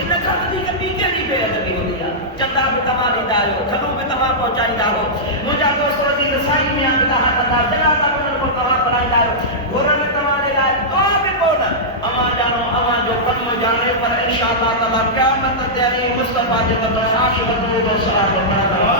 इन खाती के पीछे नहीं बेअदबी होती है चंदा भी तमा ॾींदा आहियो खॾो भी तमा पहुचाईंदा हो मुंहिंजा दोस्त वॾी रसाई में आंदा था जनाज़ा वञण को तव्हां पढ़ाईंदा आहियो घोरनि तव्हांजे लाइ को बि कोन अवां ॼाणो अवां जो कम जाने पर इंशाअल्लाह ताला क़यामत ते अली मुस्तफा जे मथां शाश्वत रूह सलाम पढ़ंदा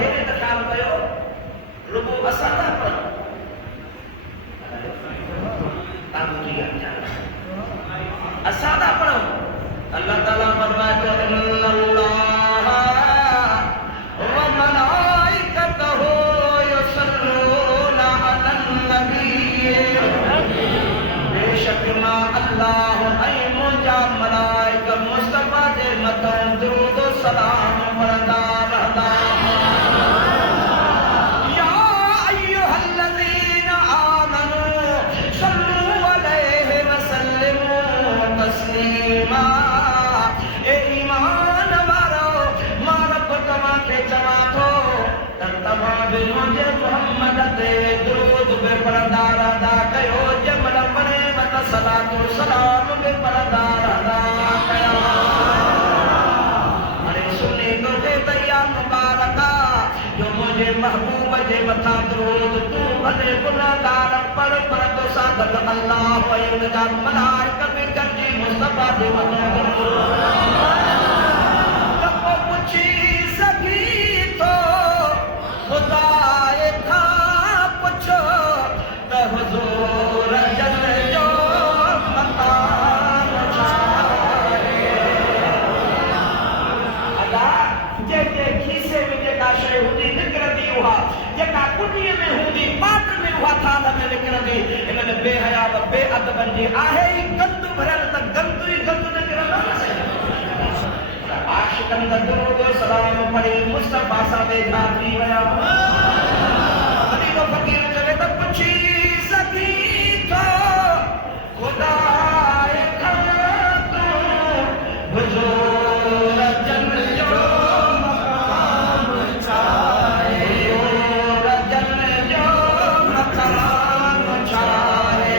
हेॾे त ख़्यालु कयो रुगो असां था पढ़ूं असां था पढ़ूं अल्लाह ताला फरमाए थो इन्नल्लाह व मलाइकतहु युसल्लूना अलन नबी बेशक मां अल्लाह ऐं मुंहिंजा मलाइका मुस्तफा जे मथां दुरूद सलाम पढ़ंदा रहंदा मोहम्मद ते दुरूद पे पढ़ंदा रहंदा कयो जमल वञे मत सलातो सलाम पे पढ़ंदा रहंदा कया अरे सुने तो दे दैया मुबारका जो मुझे महबूब जे मथा दुरूद तू भले गुनाहगार पढ़ पर तो साथ अल्लाह व उनजा मलाइका भी गॾिजी मुस्तफा जे मथा बेहया बेअदबन जी आहे ही गंद भरियल त गंद ई गंद न किरंदा आशिकन दा दुरूद सलाम पढ़ी मुस्तफा सां वेझा थी विया वॾी को फ़क़ीर चवे त पुछी सघी थो ख़ुदा हुज़ूर जन जो मक़ाम चाहे जन जो मक़ाम चाहे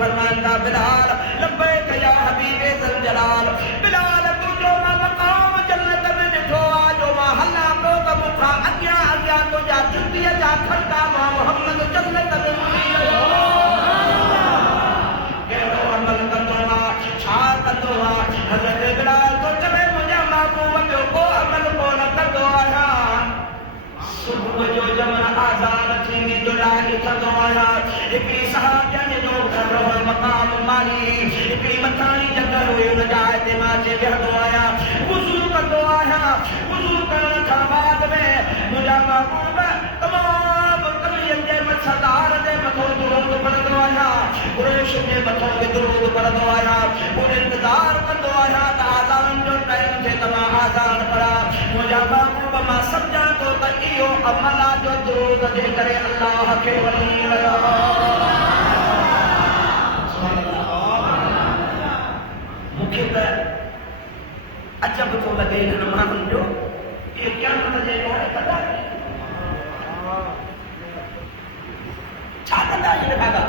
फरमांदा बिलाल लब्बैक या हबीबे ज़ल जलाल बिलाल तू जो मक़ाम जन्नत में ॾिठो आहे जो मां हलां पियो त मूंखां अॻियां अॻियां तुंहिंजा जुतीअ जा खड़का मां मोहम्मद जन्नत में मिली वियो कहिड़ो अमल कंदो आहे छा कंदो आहे हज़रत बिलाल तो चवे मुंहिंजा महबूब ॿियो को अमल कोन कंदो आहियां सुबुह जो जमन आज़ान थींदी दुलाही ॾिसंदो आहियां हिकिड़ी सहाबियनि जो मकाम माली हिकिड़ी मथाणी जॻह हुई उन जाइ ते मां अची वेहंदो आहियां वुज़ू कंदो आहियां वुज़ू करण खां बाद में मुंहिंजा महबूब तमाम कलियन जे मछदार जे मथो दुरूद पढ़ंदो आहियां कुरैश जे मथो बि दुरूद पढ़ंदो आहियां पोइ इंतज़ार कंदो आहियां त आज़ान जो टाइम थिए त मां आज़ान पढ़ा मुंहिंजा महबूब मां सम्झां थो त इहो अमल आहे जो दुरूद जे करे अल्लाह खे वञी वियो मूंखे त अजब थो लॻे हिन माण्हुनि जो इहे क़यामत जे ॾोहे कंदा छा कंदा आहिनि ॾाढा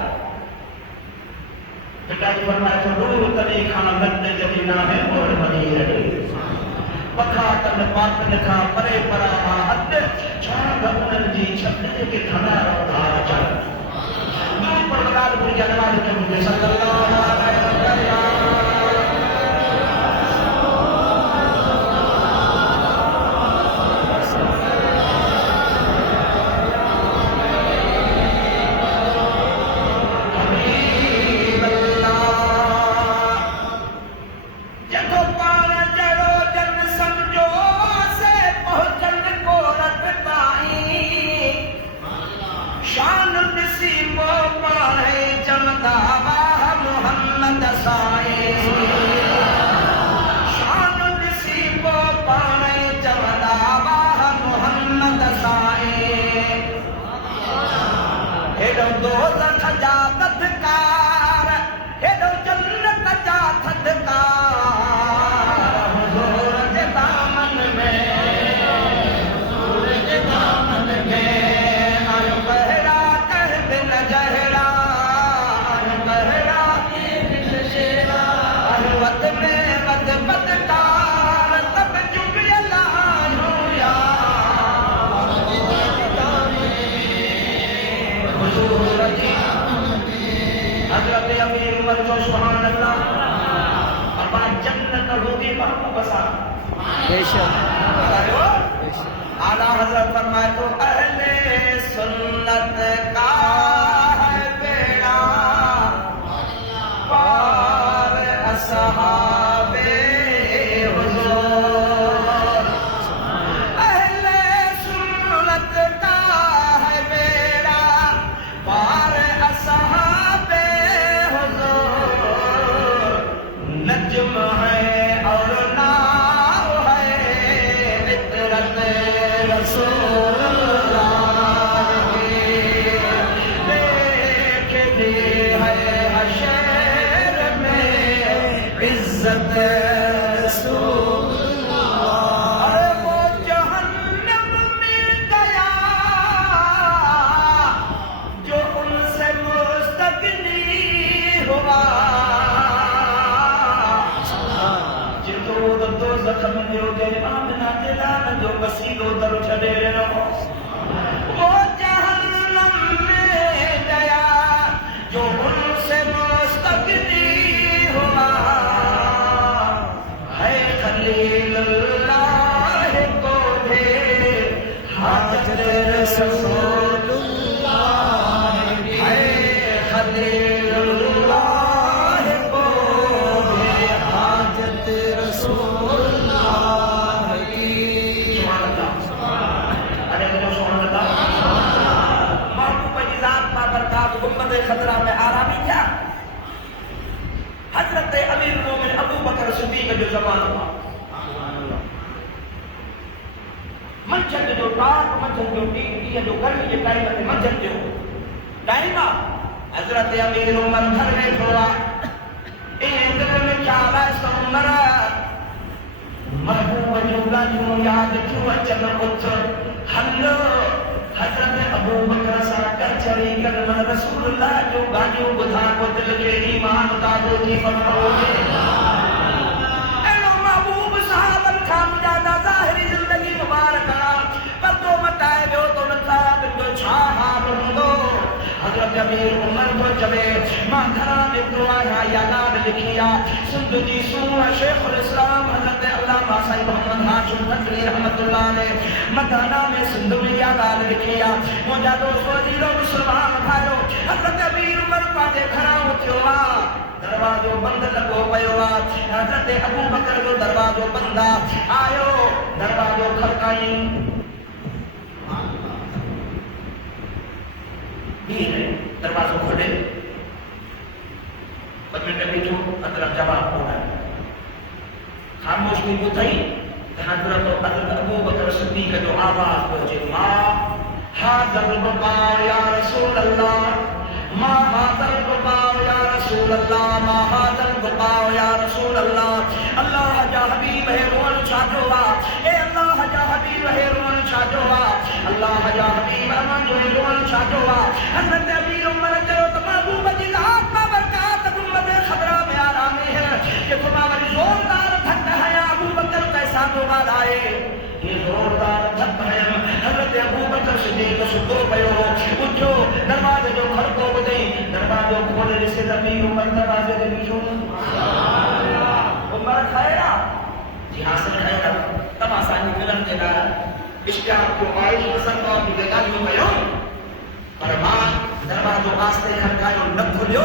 पिताजी फरमाए थो नूर तॾहिं खां लॻंदे जॾहिं न आहे और वञी रहे पखाटन पातन खां परे परा मां अधु छा उन्हनि जी छत जेके खड़ा रहंदा अचनि नूर परवरदिगार घुरिजा नवाज़ जो मुंहिंजे सल्लल्लाहु अलैहि वसल्लम आला हजरत फरमाए तो अहले सुन्नत का है बेड़ा पार असहाबे हुजूर अहले सुन्नत का है बेड़ा पार असहाबे हुजूर नज्म है और खतरा में आरामी क्या हजरत अमीर मोमिन अबू बकर सिद्दीक जो ज़मानो मंझंदि जो रात मंझंदि जो ॾींहुं जो गर्मी जे टाइम ते मंझंदि जो टाइम आहे हजरत अमीर उमर घर वेठो आहे दिलि में ख़्याल आहे त उमर महबूब जूं ॻाल्हियूं यादि थियूं अचनि उथ हल हजरत अबू बकर सां कचहरी कर मन रसूलुल्लाह जो गालियों बुधा को दिल के ईमान ताज़ो थी पवंदो हुजे अहिड़ो महबूब सहाबन खां ज्यादा ज़ाहिरी ज़िंदगी मुबारक पतो मटाए वियो त उन साहिब जो छा हाल हूंदो हजरत अमीर उमर थो चवे मां घरां निकितो आहियां या ॻाल्हि लिखी आहे सिंध जी सूह शेखुल इस्लाम हज़रत अल्लामा साईं मोहम्मद हाशिम नदवी रहमतुल्लाह ने मदाना में सिंध में यादाद लिखी आ मुंहिंजा दोस्त वज़ीरो मुसलमान भाइयो हज़रत अमीर उमर पंहिंजे घरां उथियो आहे दरवाजो बंद लगो पयो आहे हज़रत अबू बकर जो दरवाजो बंद आयो दरवाजो खड़काई दरवाजो खोले 5 मिनट बीठो अंदर जवाब कोन खामोश भी ॿुधई हज़रत अबू बकर सिद्दीक़ जो आवाज़ पियो अचे मां हाज़िर बुकाओ या रसूल अल्लाह मां हाज़िर बुकाओ या रसूल अल्लाह मां हाज़िर बुकाओ या रसूल अल्लाह अल्लाह जा हबीब है रोन छाजो वा ए अल्लाह जा हबीब है रोन छाजो वा अल्लाह जा हबीब अमन जो रोन छाजो वा हज़रत अमीर उमर चयो त महबूब जी लात मा बरकत गुंबद खबरा में आराम है कि तुम्हारी जोरदार धक है अबू बकर कैसा तो आए ये जोरदार धक है हज़रत अबू बकर सिद्दीक़ सुतो पयो उठो दरवाजे जो खड़को ॿुधई दरवाजो खोले ॾिसे त अमीर उमर दरवाजे ते बीठो सुभान अल्लाह उमर खैरा जी हासिल खैरा तमाशा निकलन के दार इश्तिहार को आइश पसंद और बेगानी पयो पर मां दरवाजो आस्ते खड़कायो न खुलियो